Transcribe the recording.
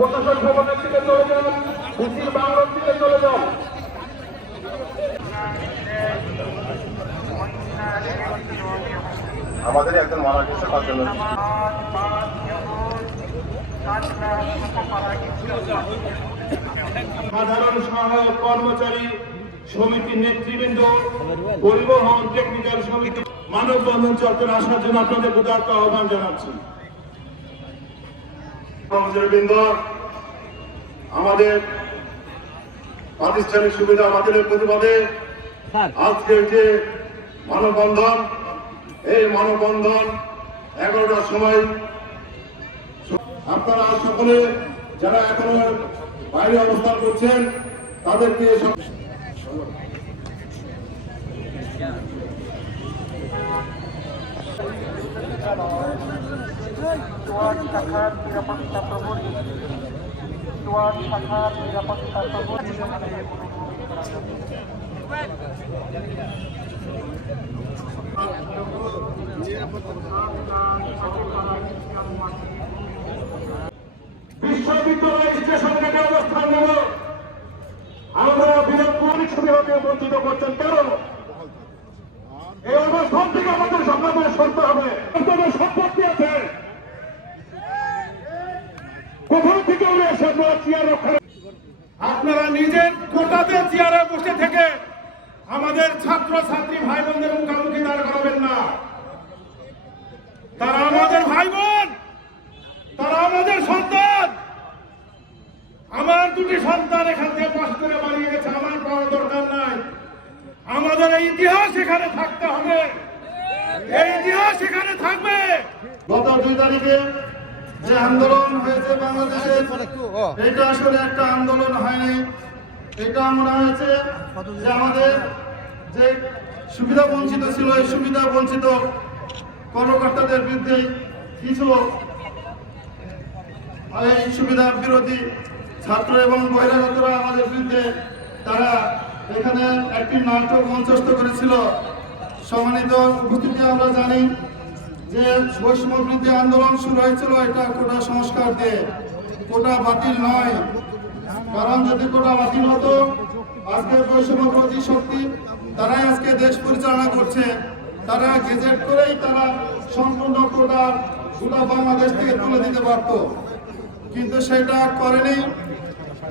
প্রশাসন ভবনের দিকে চলে যান মিছিল বাংলোর দিকে চলে যান আমাদের একজন মারা গেছে তার জন্য সাধারণ সহায়ক কর্মচারী সমিতির নেতৃবৃন্দ পরিবহন টেকনিক্যাল সমিতি মানববন্ধন চত্বরে আসার জন্য আপনাদের উদার্ত আহ্বান জানাচ্ছি। আমাদের প্রাতিষ্ঠানিক সুবিধা বাতিলের প্রতিবাদে আজকের যে মানববন্ধন এই মানববন্ধন এগারোটার সময় আপনারা সকলে যারা এখনও বাইরে অবস্থান করছেন তাদেরকে সব দোয়ার শাখার নিরাপত্তা প্রহরী দোয়ার শাখার নিরাপত্তা প্রহরী বিশ্ববিদ্যালয় স্টেশন থেকে অবস্থান নেব আমরা বিরোধী সুবিধাকে বঞ্চিত করছেন কেন এই অবস্থান থেকে আমাদের সমাজে সরতে হবে আপনাদের সম্পত্তি আছে কোথাও থেকে উড়ে এসে আপনারা আপনারা নিজের কোটাতে চেয়ারে বসে থেকে আমাদের ছাত্র ছাত্রী ভাই বোনদের মুখোমুখি দাঁড় করাবেন না। তারা আমাদের ভাই বোন তারা আমাদের সন্তান। আমার দুটি সন্তান এখান থেকে পাশ করে বাড়িয়ে গেছে, আমার পাওয়ার দরকার নাই। আমাদের এই ইতিহাস এখানে থাকতে হবে। এই ইতিহাস এখানে থাকবে। গত দুই তারিখে যে আন্দোলন হয়েছে বাংলাদেশে এটা আসলে একটা আন্দোলন হয়নি। এটা মনে হয়েছে যে আমাদের যে সুবিধা বঞ্চিত ছিল, এই সুবিধা বঞ্চিত কর্মকর্তাদের বিরুদ্ধে কিছু এই সুবিধা বিরোধী ছাত্র এবং বহিরাগতরা আমাদের বিরুদ্ধে তারা এখানে একটি নাটক মঞ্চস্থ করেছিল। সম্মানিত উপস্থিতি আমরা জানি যে বৈষম্য বৃদ্ধি আন্দোলন শুরু হয়েছিল, এটা কোটা সংস্কার দিয়ে, কোটা বাতিল নয়। কারণ যদি কোটা বাতিল হতো, আজকে বৈষম্য বিরোধী শক্তি, তারাই আজকে দেশ পরিচালনা করছে। তারা গেজেট করেই তারা সম্পূর্ণ কোটা গোটা বাংলাদেশ থেকে তুলে দিতে পারতো। কিন্তু সেটা করেনি।